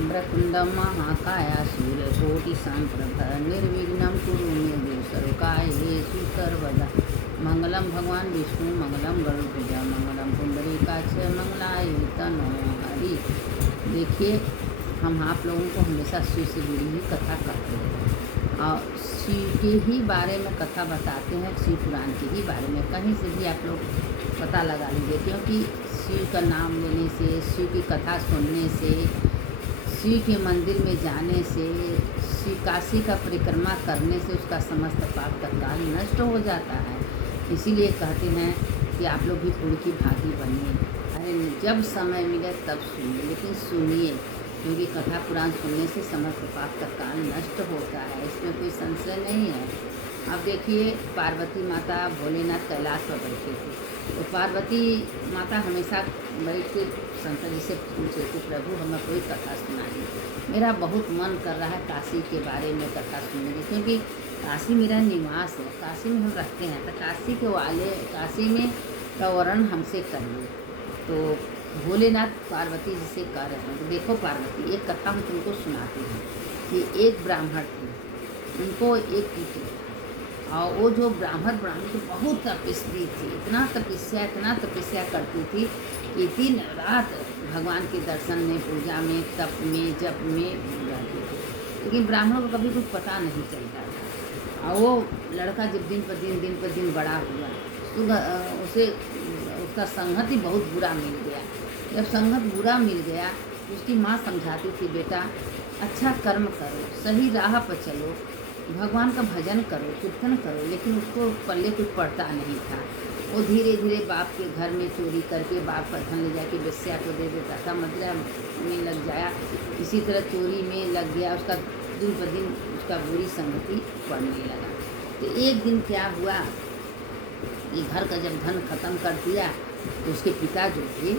वक्रतुण्डं महाकाय सूर्यकोटिसमप्रभ निर्विघ्नं कुरु मे देव सर्वकार्येषु सर्वदा। मंगलम भगवान विष्णु मंगलम गरुड़ध्वज मंगलम पुंडरीकाक्ष मंगलाय तनो हरि। देखिए, हम आप लोगों को हमेशा शिव से जुड़ी हुई कथा करते हैं और शिव के ही बारे में कथा बताते हैं, शिव पुराण के ही बारे में। कहीं से भी आप लोग पता लगा लीजिए, क्योंकि शिव का नाम लेने से, शिव की कथा सुनने से, शिव के मंदिर में जाने से, शिव काशी का परिक्रमा करने से उसका समस्त पाप तत्काल नष्ट हो जाता है। इसीलिए कहते हैं कि आप लोग भी पुण्य की भागी बनिए। अरे जब समय मिले तब सुनिए, लेकिन सुनिए, क्योंकि कथा पुराण सुनने से समस्त पाप तत्काल नष्ट होता है, इसमें कोई संशय नहीं है। अब देखिए, पार्वती माता भोलेनाथ कैलाश पर बैठे थे, तो पार्वती माता हमेशा बैठ के शंकर जी से पूछे कि प्रभु हमें कोई कथा सुनाइए, मेरा बहुत मन कर रहा है काशी के बारे में कथा सुनने की, क्योंकि काशी मेरा निवास है, काशी में हम रहते हैं, तो काशी में का वर्णन हमसे करिए। तो भोलेनाथ पार्वती जी से कह रहे हैं, तो देखो पार्वती, एक कथा हम तुमको सुनाते हैं कि एक ब्राह्मण थे, उनको एक पुत्र, और वो जो ब्राह्मण की बहुत तपस्वी थी, इतना तपस्या करती थी कि दिन रात भगवान के दर्शन में, पूजा में, तप में, जप में रहती थी। लेकिन ब्राह्मणों को कभी कुछ पता नहीं चलता था। और वो लड़का जब दिन पर दिन बड़ा हुआ, उसे उसका संगत ही बहुत बुरा मिल गया। जब संगत बुरा मिल गया तो उसकी माँ समझाती थी, बेटा अच्छा कर्म करो, सही राह पर चलो, भगवान का भजन करो, कीर्तन करो, लेकिन उसको पल्ले कुछ पड़ता नहीं था। वो धीरे धीरे बाप के घर में चोरी करके बाप का धन ले जाके बेस्या को दे देता था, मदिरा में लग जाया, इसी तरह चोरी में लग गया। उसका दिन पर दिन उसका बुरी संगति पड़ने लगा। तो एक दिन क्या हुआ, ये घर का जब धन खत्म कर दिया तो उसके पिता जो थे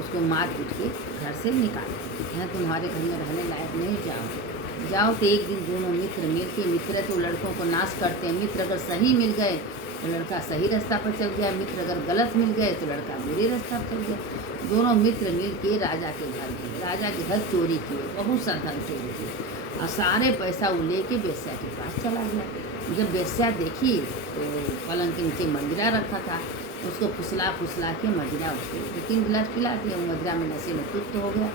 उसको मार पीट के घर से निकाल दिया, तुम्हारे घर में रहने लायक नहीं, जाओ। तो एक दिन दोनों मित्र मित्र तो लड़कों को नाश करते हैं, मित्र अगर सही मिल गए तो लड़का सही रास्ता पर चल गया, मित्र अगर गलत मिल गए तो लड़का बुरे रास्ता पर चल गया। दोनों मित्र मिल के राजा के घर चोरी किए, बहुत सा धन चोरी किए, और सारे पैसा वो लेके बेस्या के पास चला गया। जब बेस्या देखी तो पलंग के नीचे मदिरा रखा था, उसको फुसला के मदिरा उसको 3 गिलास पिला दिया, मदिरा में नशे में तुत हो गया।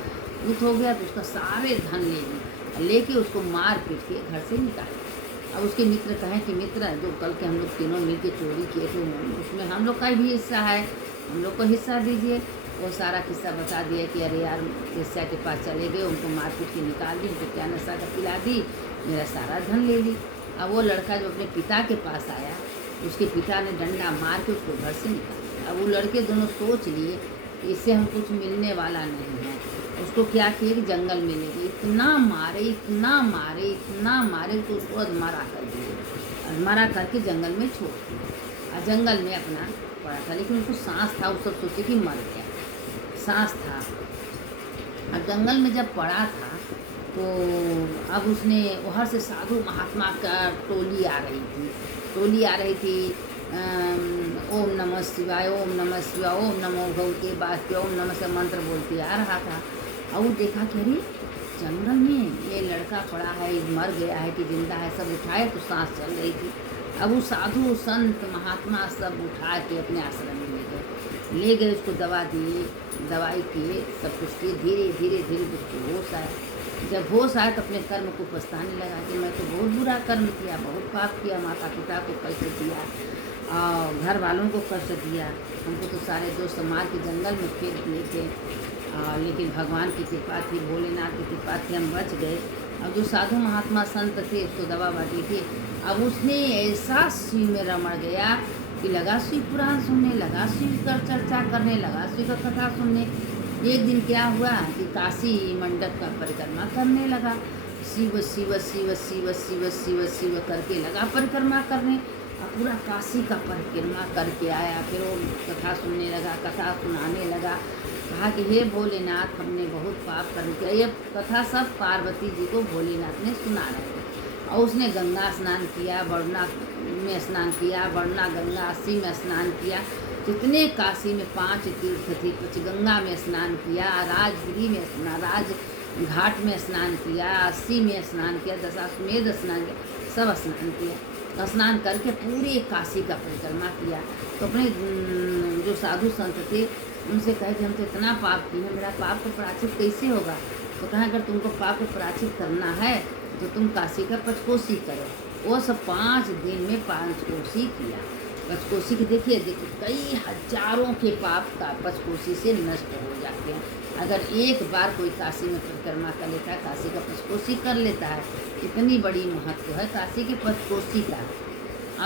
तो उसका सारे धन लेके उसको मार पीट के घर से निकाल। अब उसके मित्र कहें कि मित्र, जो कल के हम लोग तीनों मिलकर चोरी किए थे उसमें हम लोग का भी हिस्सा है, हम लोग को हिस्सा दीजिए। वो सारा किस्सा बता दिया कि अरे यार, बेस्या के पास चले गए, उनको मार पीट के निकाल दी, उनको क्या नशा का पिला दी, मेरा सारा धन ले ली। अब वो लड़का जो अपने पिता के पास आया, उसके पिता ने डंडा मार के उसको घर से निकाल। अब वो लड़के दोनों सोच लिए इससे हम कुछ मिलने वाला नहीं है। उसको क्या किए कि जंगल में ले गए, इतना मारे तो उसको अधमरा कर दिए, अधमरा करके जंगल में छोड़ दिया। और जंगल में अपना पड़ा था, लेकिन उसको सांस था, उस सब सोचे कि मर गया, सांस था। और जंगल में जब पड़ा था तो अब उसने वहाँ से साधु महात्मा का टोली आ रही थी। ओम नमः शिवाय, ओम नमो भगवते वासुदेवाय, ओम नमः से मंत्र बोलते आ रहा था। और वो देखा कि अरे जंगल में ये लड़का पड़ा है, मर गया है कि जिंदा है, सब उठाए तो सांस चल रही थी। अब वो साधु संत महात्मा सब उठा के अपने आश्रम में ले गए, उसको दवाई किए, सब कुछ किए। धीरे धीरे उसको होश आया। जब होश आया तो अपने कर्म को पछताने लगा कि मैं तो बहुत बुरा कर्म किया, बहुत पाप किया, माता पिता को कष्ट दिया और घर वालों को कष्ट दिया, हमको तो सारे दोस्त मार के जंगल में फेंक दिए थे। लेकिन भगवान की कृपा थी, भोलेनाथ की कृपा थी, हम बच गए। अब जो साधु महात्मा संत थे उसको दवा बाटी थी। अब उसने ऐसा शिव में रमण गया कि लगा शिव पुराण सुनने लगा, शिव कर चर्चा करने लगा, शिव का कथा सुनने। एक दिन क्या हुआ कि काशी मंडप का परिक्रमा करने लगा, शिव शिव शिव शिव शिव शिव शिव करके लगा परिक्रमा करने, और पूरा काशी का परिक्रमा करके आया। फिर वो कथा सुनने लगा, कथा सुनाने लगा, कहा कि हे भोलेनाथ, हमने बहुत पाप कर्म किया। ये कथा सब पार्वती जी को भोलेनाथ ने सुना रहे थे। और उसने गंगा स्नान किया, वरुणा में स्नान किया, वरुणा गंगा 80 में स्नान किया, जितने काशी में 5 तीर्थ थे, कुछ गंगा में स्नान किया, राजगिरी में घाट में स्नान किया, 80 में स्नान किया, दशाश्वमेध स्नान किया, सब स्नान किया। स्नान करके पूरे काशी का परिक्रमा किया। तो अपने जो साधु संत थे उनसे कहे कि हम तो इतना पाप किए हैं, मेरा पाप को प्रायश्चित कैसे होगा? तो कहा अगर तुमको पाप को प्रायश्चित करना है तो तुम काशी का पंचकोशी करो। वो सब 5 दिन में 5 कोशी किया। पंचकोशी की देखिए कई हजारों के पाप का पंचकोशी से नष्ट हो जाते हैं। अगर एक बार कोई काशी में परिक्रमा कर लेता है, काशी का पंचकोशी कर लेता है, इतनी बड़ी महत्व है काशी के पंचकोशी का।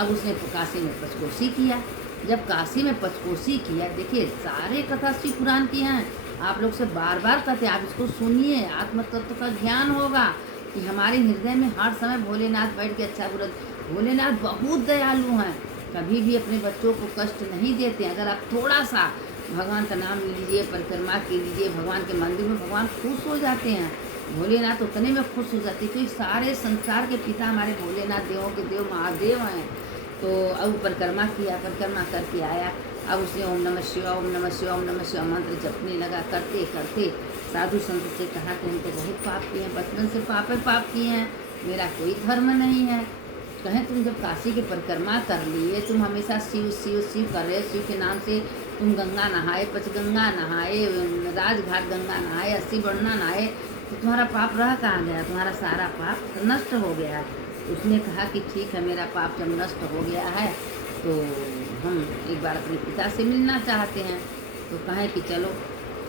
अब उसने काशी में पंचकोशी किया। जब काशी में पंचकोशी किया, देखिए सारे कथा शिव पुराण की हैं। आप लोग से बार बार कहते हैं, आप इसको सुनिए, आत्म तत्व का ज्ञान होगा कि हमारे हृदय में हर समय भोलेनाथ बैठ के अच्छा बुरा। भोलेनाथ बहुत दयालु हैं, कभी भी अपने बच्चों को कष्ट नहीं देते हैं। अगर आप थोड़ा सा भगवान का नाम लीजिए, परिक्रमा कीजिए, भगवान के मंदिर में भगवान खुश हो जाते हैं। भोलेनाथ उतने में खुश हो जाते हैं क्योंकि सारे संसार के पिता हमारे भोलेनाथ देवों के देव महादेव हैं। तो अब परिक्रमा किया, परिक्रमा करके आया। अब उसने ओम नमः शिवाय, ओम नमः शिवाय, ओम नमः शिवाय मंत्र जपने लगा। करते करते साधु संत से कहा कि हम तो बहुत पाप किए हैं, बचपन से पाप किए हैं, मेरा कोई धर्म नहीं है। कहें तुम जब काशी की परिक्रमा कर लिए, तुम हमेशा शिव शिव शिव कर रहे, शिव के नाम से तुम गंगा नहाए, पंचगंगा नहाए, राजघाट गंगा नहाए, 80 बढ़ना नहाए, तो तुम्हारा पाप रह कहाँ गया? तुम्हारा सारा पाप नष्ट हो गया। उसने कहा कि ठीक है, मेरा पाप जब नष्ट हो गया है तो हम एक बार अपने पिता से मिलना चाहते हैं। तो कहें कि चलो।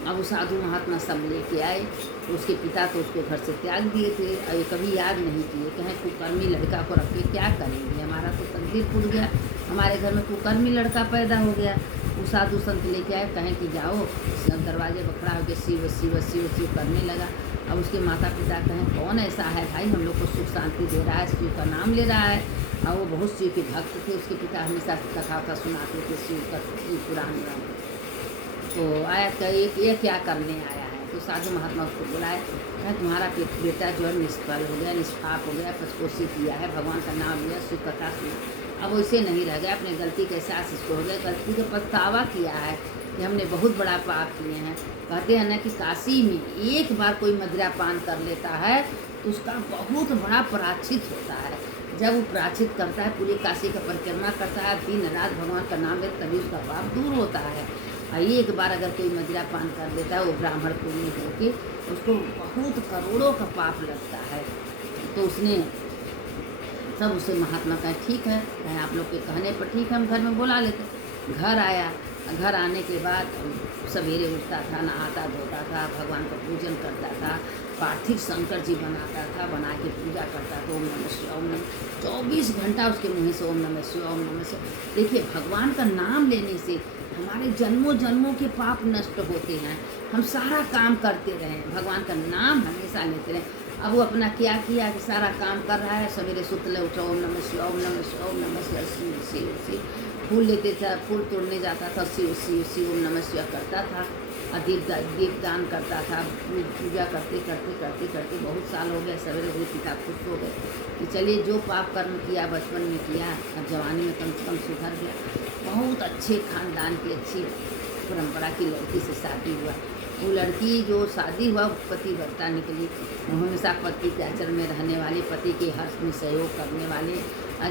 अब वो साधु महात्मा सब लेके आए। तो उसके पिता तो उसको घर से त्याग दिए थे और ये कभी याद नहीं किए। कहें कुकर्मी लड़का को रख के क्या करेंगे, हमारा तो तकदीर फूट गया, हमारे घर में कुकर्मी लड़का पैदा हो गया। वो साधु संत लेके आए। कहें कि जाओ। दरवाजे पर खड़ा होकर शिव शिव शिव शिव करने लगा। अब उसके माता पिता कहें कौन ऐसा है भाई हम लोग को सुख शांति दे रहा है, शिव का नाम ले रहा है। और वो बहुत शिव के भक्त थे। उसके पिता हमेशा कथा सुनाते थे शिव का पुराण। तो आया कि ये क्या करने आया है? तो साधु महात्मा उसको बुलाए। कहा तुम्हारा बेटा जो है निष्फल हो गया, निष्पाप हो गया, पंचकोशी किया है, भगवान का नाम लिया, शिव कथा सुना, अब वैसे नहीं रह गया, अपने गलती का एहसास इसको हो गया, गलती का पछतावा किया है कि हमने बहुत बड़ा पाप किए हैं। कहते हैं ना कि काशी में एक बार कोई मदिरा पान कर लेता है तो उसका बहुत बड़ा प्रायश्चित होता है। जब वो प्रायश्चित करता है, पूरी काशी का परिक्रमा करता है, दिन रात भगवान का नाम ले, तभी उसका पाप दूर होता है। और एक बार अगर कोई मदिरा पान कर लेता है, वो ब्राह्मण पुण्य होके उसको बहुत करोड़ों का पाप लगता है। तो उसने सब उसे महात्मा कहा ठीक है, कहें आप लोग के कहने पर ठीक है, हम घर में बुला लेते। घर आया। घर आने के बाद सवेरे उठता था, नहाता धोता था, भगवान का पूजन करता था, पार्थिव शंकर जी बनाता था, बना के पूजा करता था। ओम नमः शिवाय, ओम नमः 24 घंटा उसके मुँह से ओम नमः शिवाय, ओम नमः शिवाय। देखिए भगवान का नाम लेने से हमारे जन्मों जन्मों के पाप नष्ट होते हैं। हम सारा काम करते रहें, भगवान का नाम हमेशा लेते रहें। अब वो अपना क्या किया कि सारा काम कर रहा है, सवेरे सुतले उठो ओम नमः शिवाय, ओम नमः शिवाय, ओम नमः शिवाय, शिव शिव शिव। फूल लेते था, फूल तोड़ने जाता था, शिव शिव शिव ओम नमः शिवाय करता था। और दीप दान करता था। पूजा करते करते करते करते बहुत साल हो गए। सवेरे हुए पिता खुश हो गए कि चलिए जो पाप कर्म किया बचपन में किया, अब जवानी में कम से कम सुधर गया। बहुत अच्छे खानदान की अच्छी परंपरा की लड़की से शादी हुआ। वो लड़की जो शादी हुआ पतिव्रता निकली, वो हमेशा पति के आचरण में रहने वाली, पति के हर में सहयोग करने वाले।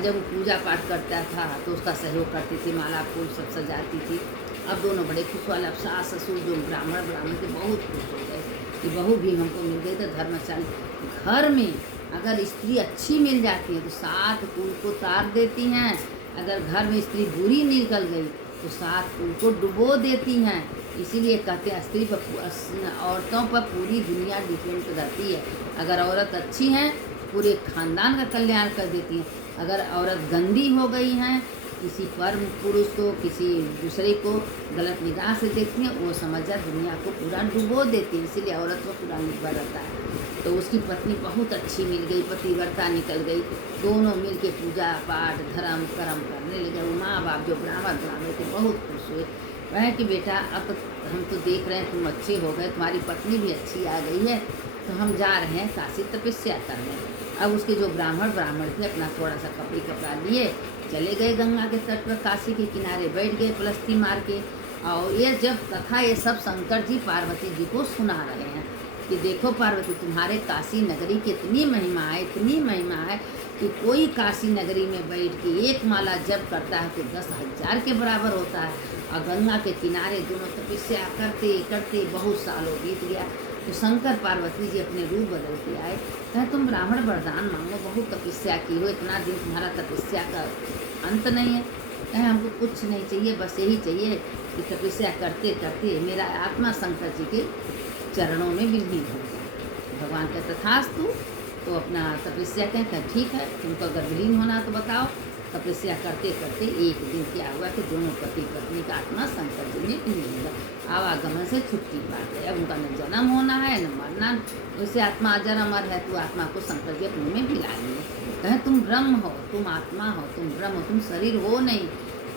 जब वो पूजा पाठ करता था तो उसका सहयोग करती थी, माला फूल सब सजाती थी। अब दोनों बड़े खुश वाले। अब सास ससुर जो ब्राह्मण थे बहुत खुश हो गए कि बहू भी हमको मिल गई। तो धर्मशाला घर में अगर स्त्री अच्छी मिल जाती है तो 7 कुल को तार देती हैं। अगर घर में स्त्री बुरी निकल गई तो 7 कुल को डुबो देती हैं। इसीलिए कहते हैं स्त्री पर, औरतों पर पूरी दुनिया डिपेंड रहती है। अगर औरत अच्छी हैं पूरे खानदान का कल्याण कर देती हैं। अगर औरत गंदी हो गई हैं, किसी पर पुरुष को किसी दूसरे को गलत निगाह से देखती हैं, वो समझ जा दुनिया को पूरा डुबो देती है। इसीलिए औरत को पूरा निर्भर रहता है। तो उसकी पत्नी बहुत अच्छी मिल गई, पतिव्रता निकल गई। दोनों मिल के पूजा पाठ धर्म कर्म करने लगे। माँ बाप जो ब्राह्मण थे बहुत खुश हुए। कहे कि बेटा अब हम तो देख रहे हैं तुम अच्छे हो गए, तुम्हारी पत्नी भी अच्छी आ गई है, तो हम जा रहे हैं काशी तपस्या करने। अब उसके जो ब्राह्मण थे अपना थोड़ा सा कपड़ा लिए चले गए गंगा के तट पर, काशी के किनारे बैठ गए पलस्ती मार के। और ये जब कथा ये सब शंकर जी पार्वती जी को सुना रहे हैं कि देखो पार्वती, तुम्हारे काशी नगरी की इतनी महिमा है कि कोई काशी नगरी में बैठ के एक माला जप करता है तो 10,000 के बराबर होता है। और गंगा के किनारे दोनों तपस्या करते करते बहुत सालों बीत गया। तो शंकर पार्वती जी अपने रूप बदल के आए, कहे तुम ब्राह्मण वरदान मांगो, बहुत तपस्या की हो, इतना दिन तुम्हारा तपस्या का अंत नहीं है। कहे हमको कुछ नहीं चाहिए, बस यही चाहिए कि तपस्या करते करते मेरा आत्मा शंकर जी के चरणों में विलीन हो जाए। भगवान का तथास्तु। तो अपना तपस्या कहें ठीक है, तुमको अगर विलीन होना तो बताओ। तपस्या करते करते एक दिन क्या हुआ कि दोनों पति पत्नी का आत्मा शंकर जी में विलीन हो गया। आवागमन से छुट्टी पा गए। अब उनका न जन्म होना है न मरना, वैसे आत्मा अजर अमर है, तो आत्मा को शंकर जी अपने में मिला लिए। कहें तुम ब्रह्म हो, तुम आत्मा हो, तुम ब्रह्म हो, तुम शरीर हो नहीं।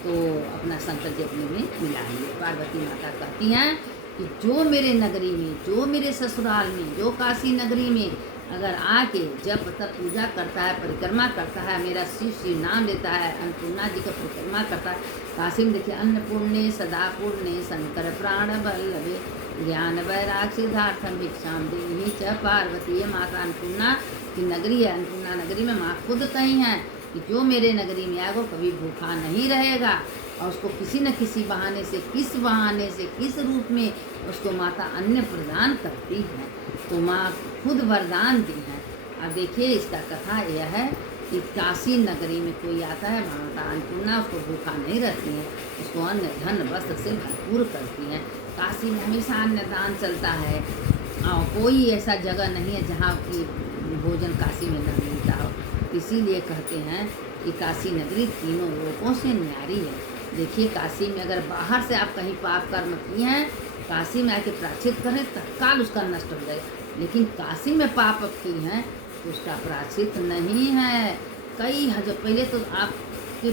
तो अपना शंकर जी अपने में मिला लिए। पार्वती माता कहती हैं कि जो मेरे नगरी में, जो मेरे ससुराल में, जो काशी नगरी में अगर आके जब तक पूजा करता है, परिक्रमा करता है, मेरा शिव शिव नाम लेता है, अन्नपूर्णा जी का परिक्रमा करता है। काशी में देखिए, अन्नपूर्णे सदा पूर्णे शंकर प्राण बल्लभे ज्ञान वैराग सिद्धार्थम भिक्षाम देहि च पार्वती। ये माता अन्नपूर्णा की नगरी है। अन्नपूर्णा नगरी में माँ खुद कही हैं कि जो मेरे नगरी में आएगा कभी भूखा नहीं रहेगा, और उसको किसी न किसी बहाने से, किस बहाने से, किस रूप में उसको माता अन्न प्रदान करती है। तो माँ खुद वरदान दी है। अब देखिए इसका कथा यह है कि काशी नगरी में कोई आता है, माता अन्नपूर्णा उसको भूखा नहीं रखती है, उसको अन्न धन वस्त्र से भरपूर करती हैं। काशी में हमेशा अन्नदान चलता है, और कोई ऐसा जगह नहीं है जहाँ की भोजन काशी में न मिलता हो। इसीलिए कहते हैं कि काशी नगरी तीनों लोकों से न्यारी है। देखिए काशी में अगर बाहर से आप कहीं पाप कर्म किए हैं, काशी में आके प्रायश्चित करें, तत्काल उसका नष्ट हो जाए। लेकिन काशी में पाप की हैं तो उसका प्रायश्चित नहीं है। कई हजार पहले तो आपके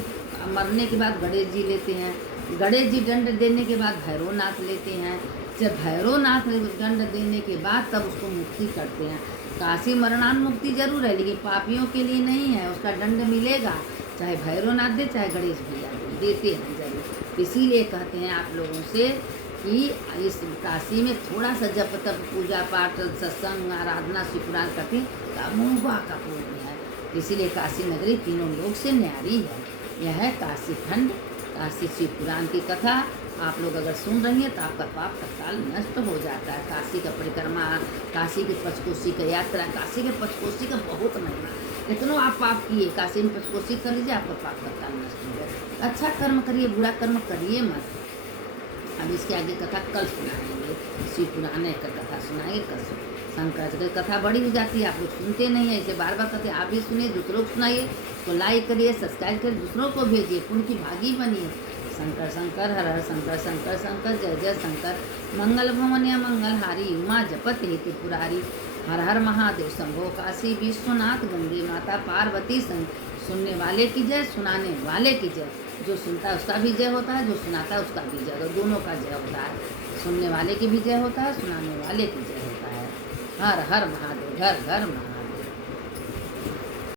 मरने के बाद गणेश जी लेते हैं, गणेश जी दंड देने के बाद भैरवनाथ लेते हैं, जब भैरवनाथ दंड देने के बाद तब उसको मुक्ति करते हैं। काशी मरणान मुक्ति जरूर है, लेकिन पापियों के लिए नहीं है, उसका दंड मिलेगा, चाहे भैरवनाथ दे चाहे गणेश भैया देते हैं जरूर। इसीलिए कहते हैं आप लोगों से कि इस काशी में थोड़ा सा जप तप पूजा पाठ सत्संग आराधना शिव पुराण करके मुँगा का पूर्ण है। इसीलिए काशी नगरी तीनों लोग से न्यारी है। यह है काशी खंड, काशी शिव पुराण की कथा। आप लोग अगर सुन रही हैं तो आपका पाप तत्काल नष्ट हो जाता है। काशी का परिक्रमा, काशी की पंचकोशी का यात्रा, काशी के पंचकोशी का बहुत महिमा। इतनों आप पाप किए, काशी में पंचकोशी कर लीजिए, आपका पाप तत्काल नष्ट हो जाए। अच्छा कर्म करिए, बुरा कर्म करिए मत। अब इसके आगे कथा कल सुनाएंगे, शिव पुराने का कथा सुनाएंगे कल। शंकर की कथा बड़ी हो जाती है, आप लोग सुनते नहीं है, इसे बार बार कहते आप भी सुनिए, दूसरों को सुनाइए, तो लाइक करिए, सब्सक्राइब करिए, दूसरों को भेजिए, पुण्य की भागी बनिए। शंकर शंकर हर हर शंकर शंकर शंकर जय जय शंकर। मंगल भवन्य मंगलहारी उमा जपत हेतु पुरारी। हर हर महादेव शंभो काशी विश्वनाथ गंगे माता पार्वती संग। सुनने वाले की जय, सुनाने वाले की जय। जो सुनता है उसका भी जय होता है, जो सुनाता है उसका भी जय, दोनों का जय होता है। सुनने वाले की भी जय होता है, सुनाने वाले की जय होता है। हर हर महादेव, घर घर महादेव।